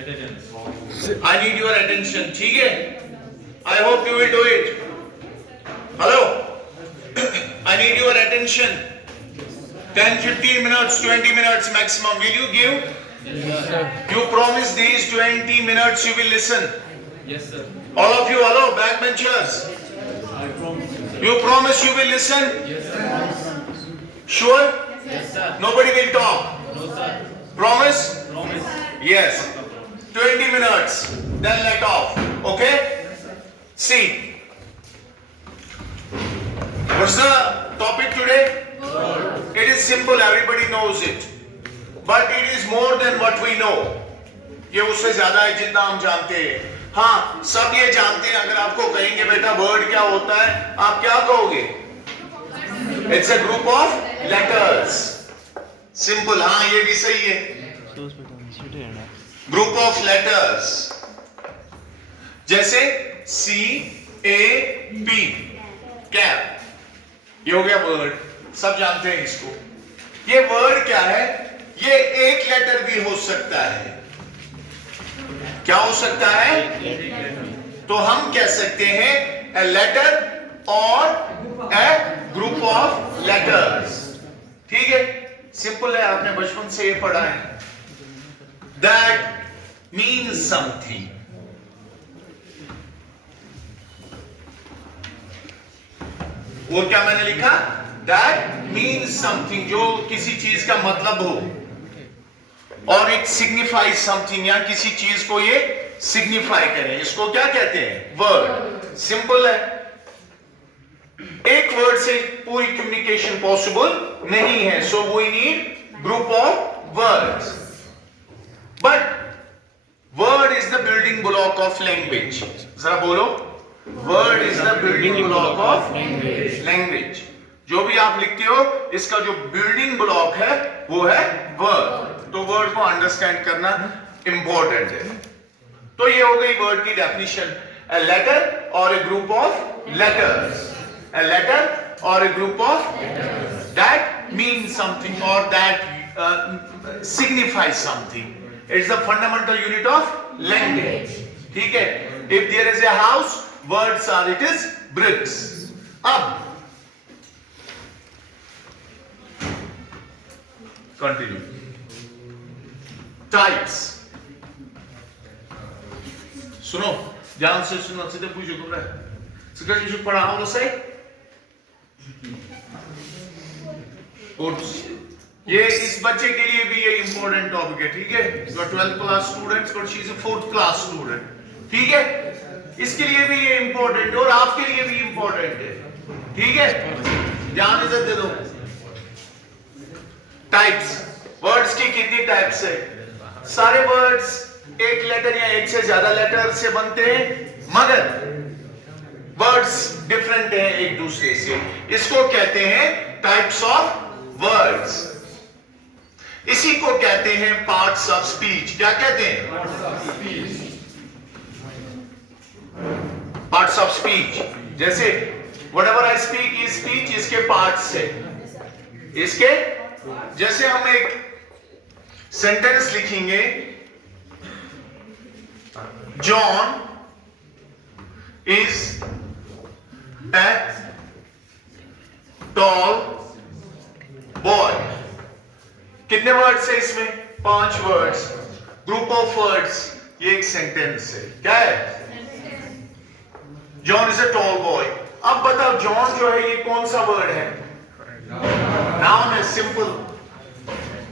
I need your attention. ठीक है? I hope you will do it. Hello? I need your attention. 10, 15 minutes, 20 minutes maximum. Will you give? Yes, sir. You promise these 20 minutes you will listen. Yes, sir. All of you, hello, backbenchers. I promise you, sir. You promise you will listen? Yes, sir. Sure? Yes, sir. Nobody will talk. No, sir. Promise? Promise. Yes. 20 minutes. Then let off. Okay? See. What's the topic today? It is simple. Everybody knows it. But it is more than what we know. ये उससे ज्यादा है जितना हम जानते हैं. हाँ, सब ये जानते हैं. अगर आपको कहेंगे बेटा वर्ड क्या होता है, आप क्या कहोगे? It's a group of letters. Simple. हाँ, ये भी सही है. Group of letters. जैसे C A P. कैप. ये हो गया वर्ड. सब जानते हैं इसको. ये वर्ड क्या है? ये एक लेटर भी हो सकता है. क्या हो सकता है? तो हम कह सकते हैं a letter or a group of letters. ठीक है? सिंपल है. आपने बचपन से ये पढ़ा है. That means something. और क्या मैंने लिखा? That means something. जो किसी चीज का मतलब हो. और एक signifies something, या किसी चीज को ये signify करे. इसको क्या कहते हैं? Word. सिंपल है. एक वर्ड से पूरी कम्युनिकेशन पॉसिबल नहीं है. So we need group of words. But word is the building block of language. जरा बोलो. Word is the building block of language. जो भी आप लिखते हो, इसका जो बिल्डिंग ब्लॉक है वो है वर्ड. तो वर्ड को अंडरस्टैंड करना इंपॉर्टेंट है. तो ये हो गई वर्ड की definition. A letter or a group of letters. A letter or a group of letters that means something or that signifies something. It's the fundamental unit of language. ठीक है? If there is a house, words are it is bricks. अब continue. Types. सुनो, ध्यान से सुनो, सीधे पूछो तुम रहे. Because you should put how to say. और ये इस बच्चे के लिए भी ये इंपॉर्टेंट टॉपिक है. ठीक है? जो 12th क्लास स्टूडेंट्स और she is a 4th class student. ठीक है? इसके लिए भी ये इंपॉर्टेंट और आपके लिए भी इंपॉर्टेंट है. ठीक है? ध्यान इधर दे दो. टाइप्स. वर्ड्स की कितनी टाइप्स है? सारे वर्ड्स एक लेटर या एक से ज्यादा लेटर से बनते हैं, मगर वर्ड्स डिफरेंट हैं एक दूसरे से. इसको कहते हैं टाइप्स ऑफ वर्ड्स. इसी को कहते हैं पार्ट्स ऑफ स्पीच. क्या कहते हैं? Parts of speech. जैसे whatever I speak is speech. इसके पार्ट्स है. इसके जैसे हम एक सेंटेंस लिखेंगे, John is a tall boy. कितने वर्ड्स है इसमें? 5 वर्ड्स. Group of words. ये एक सेंटेंस है. क्या है? John is a tall boy. अब बताओ जॉन जो है ये कौन सा वर्ड है? नाउन है. सिंपल.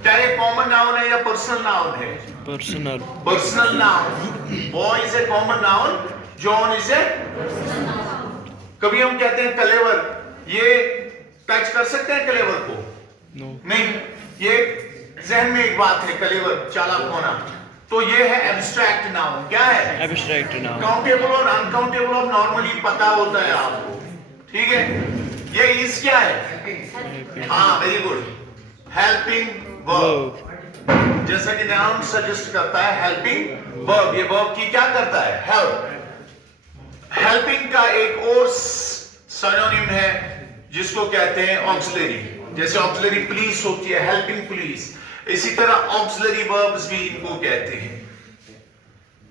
क्या ये कॉमन नाउन है या पर्सनल नाउन है? Personal. Personal noun. Boy is a common noun. John is a. कभी हम कहते हैं कलेवर. ये टच कर सकते हैं कलेवर को? नो. नहीं. ये जहन में एक बात है, कलेवर, चालाक होना. तो ये है एब्स्ट्रैक्ट नाउन. क्या है? Abstract noun. काउंटेबल और अनकाउंटेबल और नॉर्मली पता होता है आपको. ठीक है? ये इज क्या है? हाँ, वेरी गुड. Helping verb. जैसा कि नाउन सजेस्ट करता है, हेल्पिंग वर्ब. ये वर्ब की क्या करता है? हेल्प. हेल्पिंग का एक और सिनोनिम है जिसको कहते हैं ऑक्सिलरी. जैसे ऑक्सिलरी पुलिस होती है, हेल्पिंग पुलिस. इसी तरह ऑक्सिलरी वर्ब्स भी इनको कहते हैं.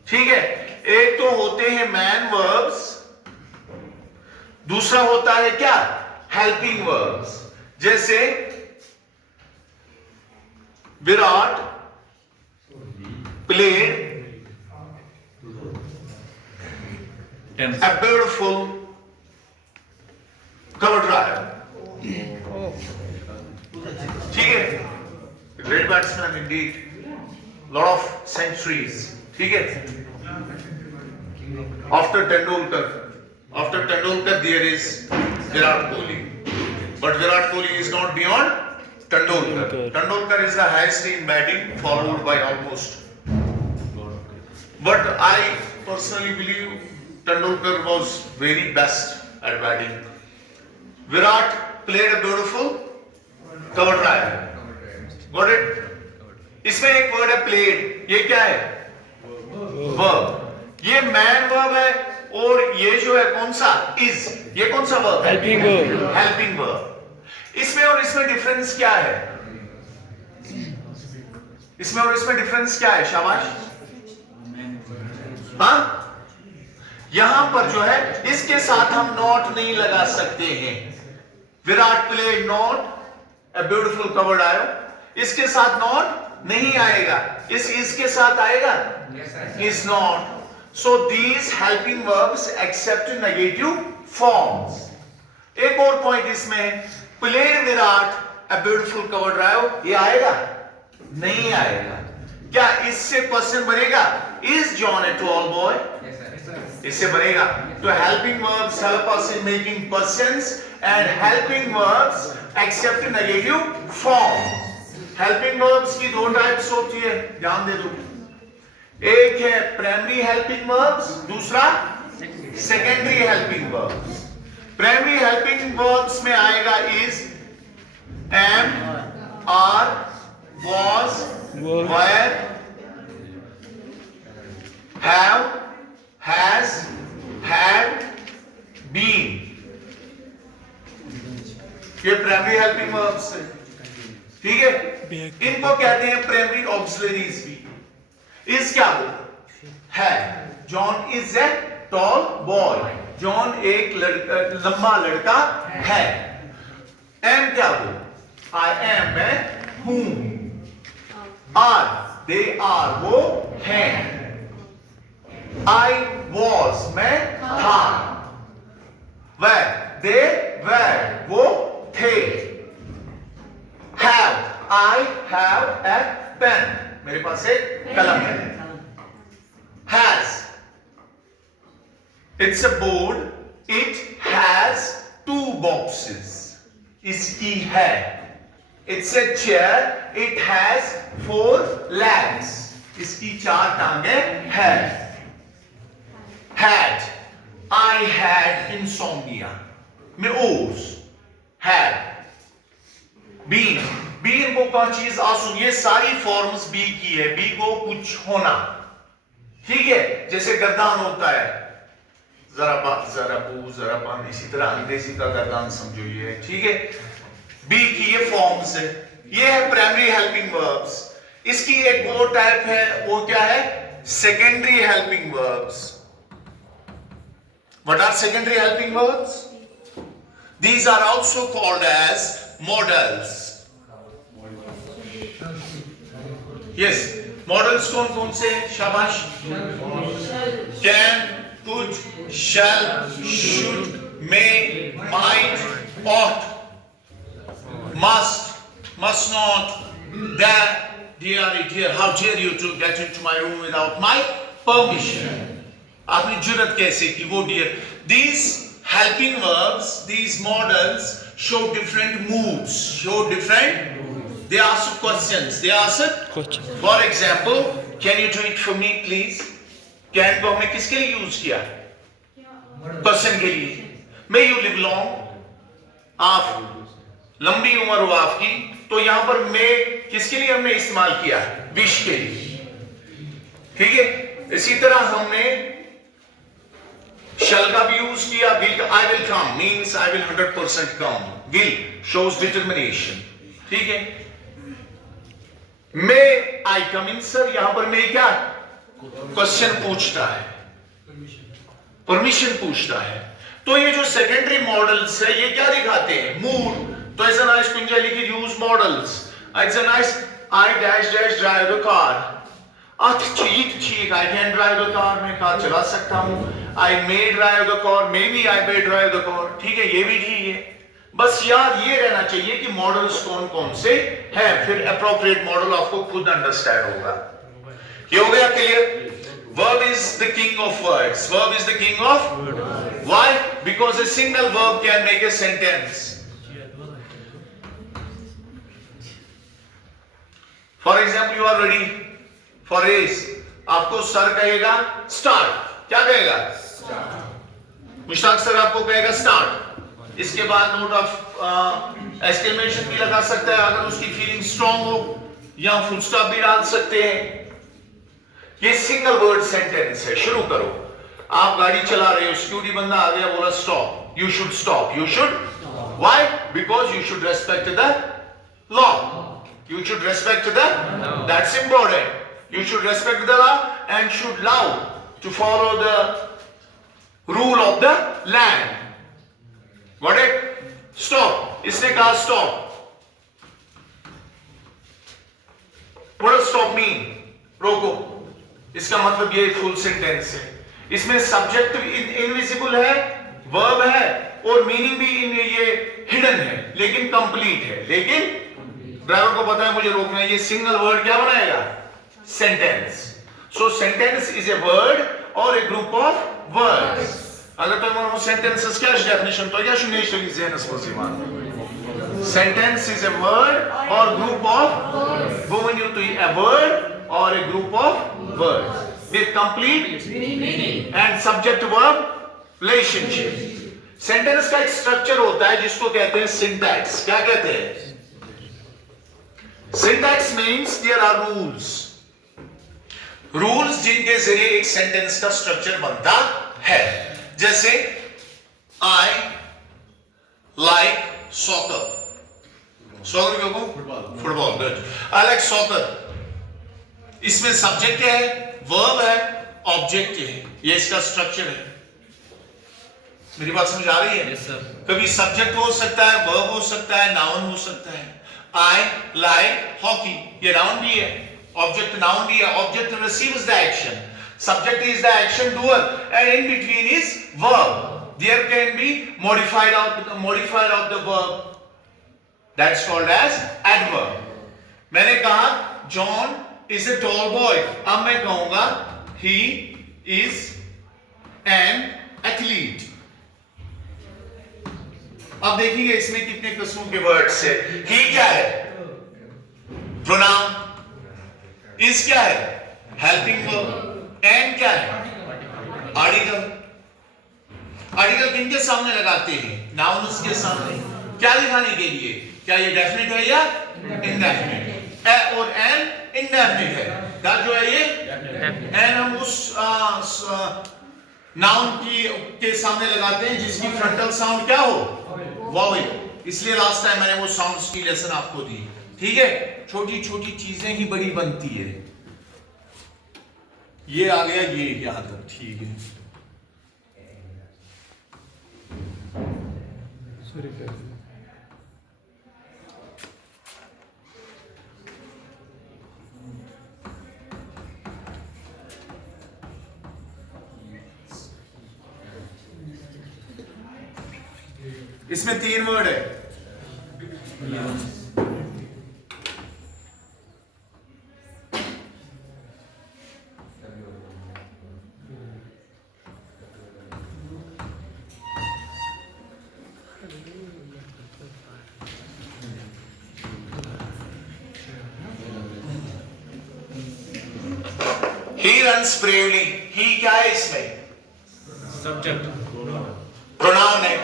ठीक है, एक तो होते हैं मैन वर्ब्स, दूसरा होता है क्या, हेल्पिंग वर्ब्स। जैसे Virat played Tense. a beautiful cover drive. ठीक है, great batsman indeed, lot of centuries. ठीक है, after Tendulkar there is Virat Kohli, but Virat Kohli is not beyond Tendulkar. Tendulkar is the highest in batting, followed by almost. But I personally believe Tendulkar was very best at batting. Virat played a beautiful cover drive. Got it? इसमें एक word है played, ये क्या है, verb. ये man verb है, और ये जो है कौन सा, is, ये कौन सा वर्ब है, हेल्पिंग वर्ब। Helping verb. इसमें और इसमें डिफरेंस क्या है, इसमें और इसमें डिफरेंस क्या है, शाबाश, हाँ, यहां पर जो है इसके साथ हम नॉट नहीं लगा सकते हैं। Virat played not a beautiful covered eye, इसके साथ नॉट नहीं आएगा, इसके साथ आएगा is not. So these helping verbs accept negative forms. एक और पॉइंट इसमें, played Virat a beautiful covered eye, ये आएगा नहीं आएगा। क्या इससे क्वेश्चन बनेगा, is John a tall boy? इससे बनेगा। तो helping verbs help us in making questions, and helping verbs accept negative forms. Helping verbs की दो टाइप्स होती है, ध्यान दे दो। एक है प्राइमरी हेल्पिंग वर्ब्स, दूसरा secondary helping verbs. Primary helping verbs में आएगा is, am, are, was, were, have, has, had, been। ये प्राइमरी हेल्पिंग वर्ब्स है, ठीक है। इनको कहते हैं प्राइमरी ऑक्सिलरीज भी। इस क्या हो है, John is a tall boy, John एक लंबा लड़का है। एम क्या हो, आई एम मैं हूं। आर, दे आर वो हैं। आई वॉज मैं था। वे, दे वर वो थे। Have, I have a pen, मेरे पास एक कलम है। Has, it's a board, it has two boxes, इसकी है। It's a chair, it has 4 legs, इसकी 4 टांगे है। हैड, आई हैड insomnia, में ओस, हैड। बीन, बीन को कौन चीज आसुन, ये सारी फॉर्म्स बी की है, बी को कुछ होना, ठीक है। जैसे गर्दान होता है, जरा बा, जरा बू, जरा पान, इसी तरह अंग्रेजी का गर्दान समझो ये, ठीक है। बी की ये फॉर्म्स है, ये है प्राइमरी हेल्पिंग वर्ब्स। इसकी एक और टाइप है, वो क्या है, secondary helping verbs. What are secondary helping verbs? These are also called as modals. Yes, modals कौन कौन से, शाबाश। Can, could, shall, should, may, might, ought, must, must not, that, dear, dear, how dare you to get into my room without my permission? आपने जुर्रत कैसे की, वो dear. These helping verbs, these modals show different moods, show different, they ask questions, they ask, for example, can you do it for me please? Can को हमने किसके लिए use किया, person के लिए। May you live long, आप लंबी उम्र हो आपकी, तो यहां पर may किसके लिए हमने इस्तेमाल किया, विश के लिए, ठीक है। इसी तरह हमने shall का भी यूज किया, will, I will come means I will 100% come, will shows determination, ठीक है। May I come in sir, यहां पर may क्या, क्वेश्चन पूछता है, परमिशन पूछता है। तो ये जो सेकेंडरी मॉडल्स है ये क्या दिखाते हैं? मूड। तो ऐसा नाइस कुंजा लिखी use models. It's a nice I dash dash drive the car. ठीक, I can drive the car, मैं कार चला सकता हूँ। I may drive the car, maybe I may drive the car। ठीक है, ये भी ठीक है। बस याद ये रहना चाहिए कि मॉडल्स कौन कौन से हैं, फिर अप्रोप्रिएट मॉडल आपको खुद अंडरस्टैंड होगा। ये हो गया clear? Verb is the king of words. Verb is the king of words. Why? Because a single verb can make a sentence. For example, you are ready for race. आपको sir कहेगा start. क्या कहेगा? Start. Mushtaq sir आपको कहेगा start. इसके बाद note of exclamation भी लगा सकता है अगर उसकी फीलिंग स्ट्रांग हो, या फुल स्टॉप भी डाल सकते हैं। ये सिंगल वर्ड सेंटेंस है। शुरू करो। आप गाड़ी चला रहे हो, सिक्योरिटी बंदा आ गया, बोला stop, you should stop, you should. Why? Because you should respect the law, you should respect the law. That's important. You should respect the law and should love to follow the rule of the land. Got it? Stop. इसने कहा stop. What does stop mean? रोको। इसका मतलब ये full sentence है। इसमें subject invisible है, verb है, और मीनिंग भी ये हिडन है, लेकिन कंप्लीट है। लेकिन ड्राइवर को पता है मुझे रोकना है, ये सिंगल वर्ड क्या बनाएगा? Sentence. So sentence is a word और a group of words. Agora temos sentences que as definition to ja nie się widzę na spożywanie. Sentence is a word or group of women you to a word or a group of words with complete meaning and subject verb relationship. Sentence का एक structure होता है जिसको कहते हैं syntax. क्या कहते हैं? Syntax means there are rules. Rules जिनके जरिए एक सेंटेंस का स्ट्रक्चर बनता है. जैसे I like soccer. सॉकर क्यों को? Football. Good. I like soccer. इसमें सब्जेक्ट है, वर्ब है, ऑब्जेक्ट है. ये इसका स्ट्रक्चर है. मेरी बात समझ आ रही है? Yes, sir. कभी सब्जेक्ट हो सकता है, वर्ब हो सकता है, नाउन हो सकता है. I like hockey. ये नाउन भी है, ऑब्जेक्ट नाउन भी है. Object receives the action. Subject is the action doer and in between is verb. There can be modifier of the verb. That's called as adverb. मैंने कहा John is a tall boy. अब मैं कहूंगा he is an athlete. अब देखिए इसमें कितने किस्मों के वर्ड्स है. he क्या है? pronoun. is क्या है? helping verb. एंड क्या है? आर्टिकल. आर्टिकल किनके सामने लगाते हैं? नाउन्स के सामने. क्या दिखाने के लिए? क्या ये डेफिनेट है या इनडेफिनेट? ए और एन इनडेफिनेट है. दैट जो है ये एन हम उस नाउन के सामने लगाते हैं जिसकी फ्रंटल साउंड क्या हो? वॉवेल. इसलिए लास्ट टाइम मैंने वो साउंड्स की लेसन आपको दी. ठीक है, छोटी छोटी चीजें ही बड़ी बनती है. ये आ गया, ये यहां तक. ठीक है. इसमें 3 वर्ड है. He runs bravely. He क्या है इसमें? Subject. प्रोनाउन है.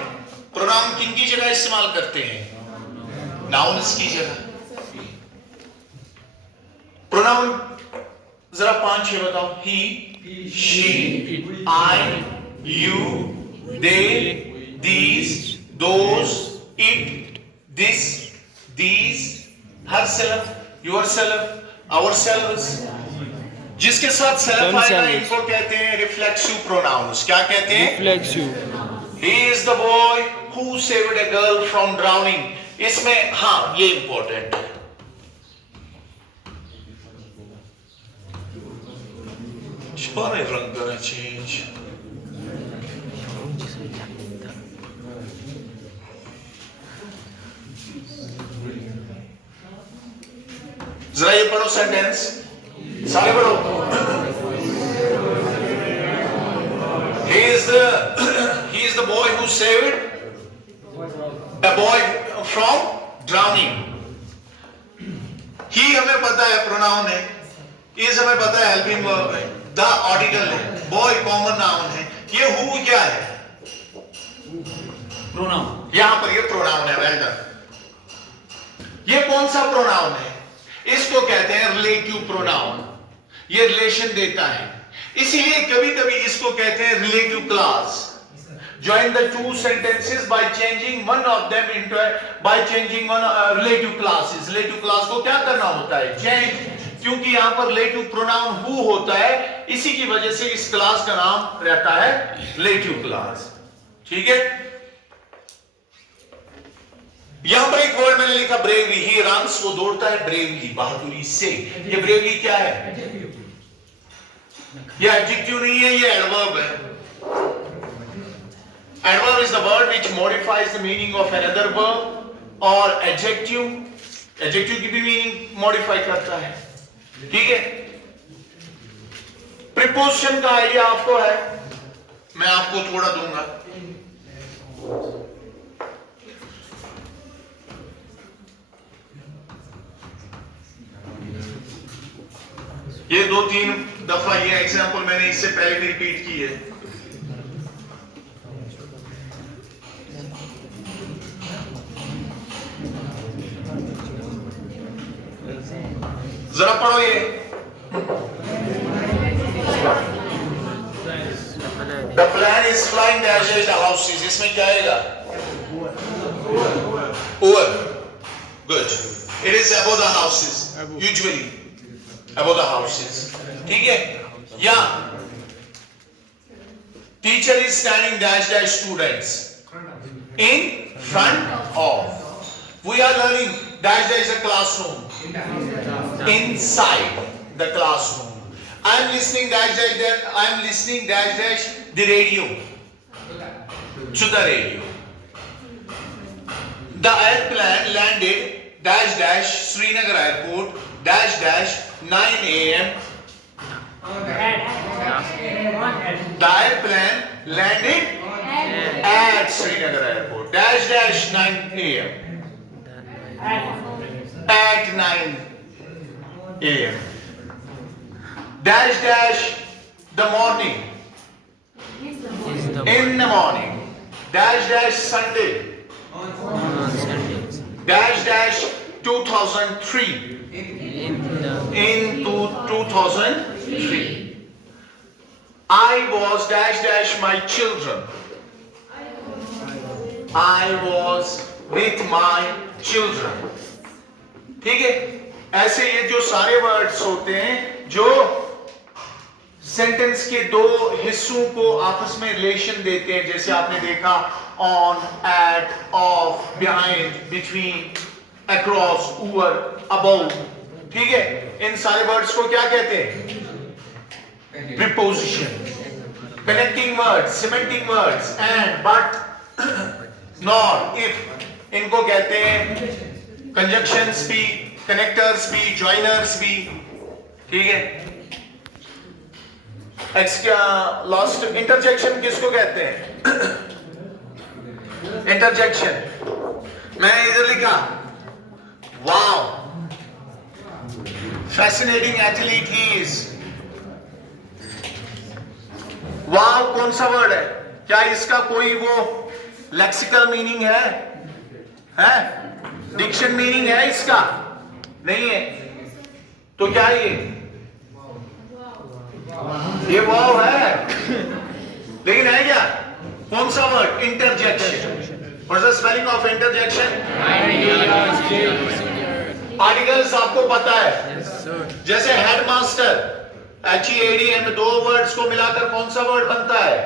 प्रोनाउन किन की जगह इस्तेमाल करते हैं? नाउन्स की जगह. प्रोनाउन जरा 5-6 बताओ. he, she, I, you, they, these, those, it, this, these, herself, yourself, ourselves. जिसके साथ सेल्फ आएगा इनको कहते हैं रिफ्लेक्सिव प्रोनाउंस। क्या कहते हैं? Reflexive. He is the boy who saved a girl from drowning. इसमें हाँ ये इंपॉर्टेंट है। सारे रंग करें चेंज। जरा ये पढ़ो सेंटेंस, सारे पढ़ो। He is the boy who saved a boy from drowning. He हमें पता है प्रोनाउन है, is हमें पता है हेल्पिंग वर्ब है, the आर्टिकल है, boy कॉमन नाउन है। ये who क्या है? Pronoun. यहां पर ये प्रोनाउन है। Well done. ये कौन सा प्रोनाउन है? इसको कहते हैं रिलेटिव प्रोनाउन। ये रिलेशन देता है, इसीलिए कभी कभी इसको कहते हैं relative class. Join the two sentences by changing one of them into by changing one relative classes. Relative class को क्या करना होता है? Change। क्योंकि यहाँ पर relative pronoun who होता है, इसी की वजह से इस क्लास का नाम रहता है relative class। ठीक है? यहां पर एक वर्ड मैंने लिखा ब्रेवली। ही रन्स, वो दौड़ता है ब्रेवली, बहादुरी से। ये ब्रेवली क्या है? ये एडजेक्टिव नहीं है, ये एडवर्ब है। Adverb is the word which modifies the meaning of another verb, और एडजेक्टिव की भी मीनिंग मॉडिफाई करता है। ठीक है? प्रीपोजिशन का आइडिया आपको है, मैं आपको थोड़ा दूंगा। ये 2-3 दफा ये एग्जांपल मैंने इससे पहले भी रिपीट की है। जरा पढ़ो ये। The plan is flying dash the houses. इसमें क्या आएगा? Over. Good. It is above the houses. Usually. Above the houses. ठीक है? या teacher is standing dash dash students in front of. We are learning dash dash the classroom. Inside the classroom. I am listening dash dash that I am listening dash dash the radio. To the radio. The airplane landed dash dash Srinagar airport dash dash 9 a.m. The airplane landed at Srinagar airport dash dash 9 a.m. At 9 a.m. Dash dash the morning. In the morning. Dash dash Sunday. Dash dash 2003. In 2003. I was dash dash my children. I was with my children. ठीक है? ऐसे ये जो सारे words होते हैं जो sentence के दो हिस्सों को आपस में रिलेशन देते हैं, जैसे आपने देखा on, at, of, behind, between, across, over, above. ठीक है? इन सारे वर्ड्स को क्या कहते हैं? Preposition. Connecting words, cementing words, and, but, not, if, इनको कहते हैं कंजंक्शंस भी, कनेक्टर्स भी, जॉइनर्स भी। ठीक है? लास्ट इंटरजेक्शन किसको कहते हैं? इंटरजेक्शन मैंने इधर लिखा, wow fascinating athlete he is. Wow कौन सा वर्ड है? क्या इसका कोई वो लेक्सिकल मीनिंग है? डिक्शन मीनिंग है इसका? नहीं है। तो क्या ये वाव है, लेकिन है क्या? कौन सा word? Interjection. What is the spelling of interjection? Articles आपको पता है, जैसे हेडमास्टर, HEADM में दो वर्ड्स को मिलाकर कौन सा वर्ड बनता है?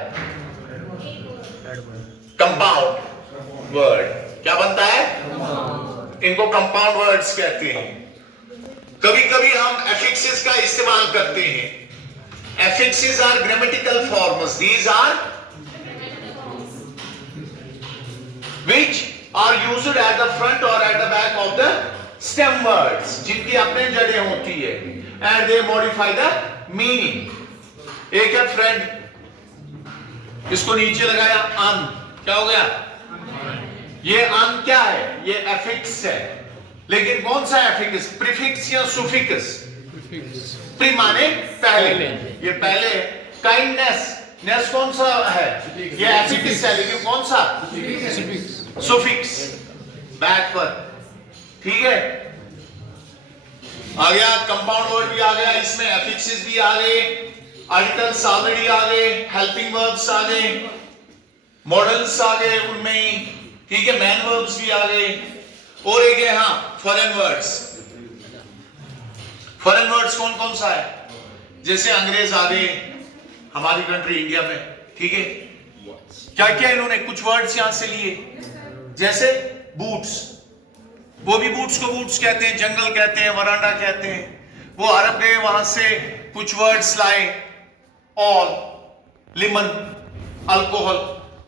Compound word. क्या बनता है? इनको कंपाउंड वर्ड्स कहते हैं। कभी कभी हम एफिक्सेस का इस्तेमाल करते हैं। Affixes are grammatical forms. These are which are used at the front or at the back of the stem words, जिनकी अपने जड़ें होती है, and they modify the meaning. एक है friend, इसको नीचे लगाया un, क्या हो गया? ये un क्या है? ये affix है। लेकिन कौन सा affix? Prefix या suffix? प्री माने पहले, ये पहले। काइंडनेस, नेस कौन सा है? ये एफिक्स है, लेकिन कौन सा? सुफिक्स, बैक पर। ठीक है, आ गया कंपाउंड वर्ड भी आ गया, इसमें एफिक्सेस भी आ गए, आर्टिकल्स ऑलरेडी आ गए, हेल्पिंग वर्ब्स आ गए, मॉडल्स आ गए उनमें ही। ठीक है, मैन वर्ब्स भी आ गए, और एक है हाँ फॉरेन वर्ड्स। फॉरेन वर्ड्स कौन कौन सा है? जैसे अंग्रेज आ गए हमारी कंट्री इंडिया में, ठीक है, क्या क्या इन्होंने कुछ वर्ड्स यहां से लिए, जैसे बूट्स, वो भी बूट्स को बूट्स कहते हैं, जंगल कहते हैं, वरांडा कहते हैं। वो अरब गए, वहां से कुछ वर्ड्स लाए, ऑल, लिमन, अल्कोहल।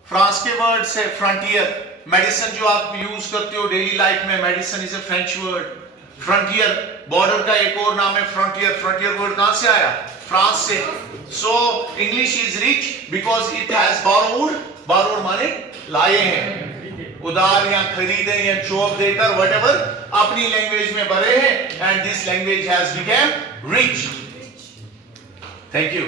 फ्रांस के वर्ड्स है फ्रंटियर, मेडिसिन जो आप यूज करते हो डेली लाइफ में, medicine is a French word. Frontier, border का एक और नाम है फ्रंटियर। फ्रंटियर वर्ड कहां से आया? फ्रांस से। So English is rich because it has borrowed, borrowed माने लाए हैं, उधार या खरीदे या जॉब देकर, व्हाटएवर, अपनी लैंग्वेज में भरे हैं, and this language has become rich. Thank you.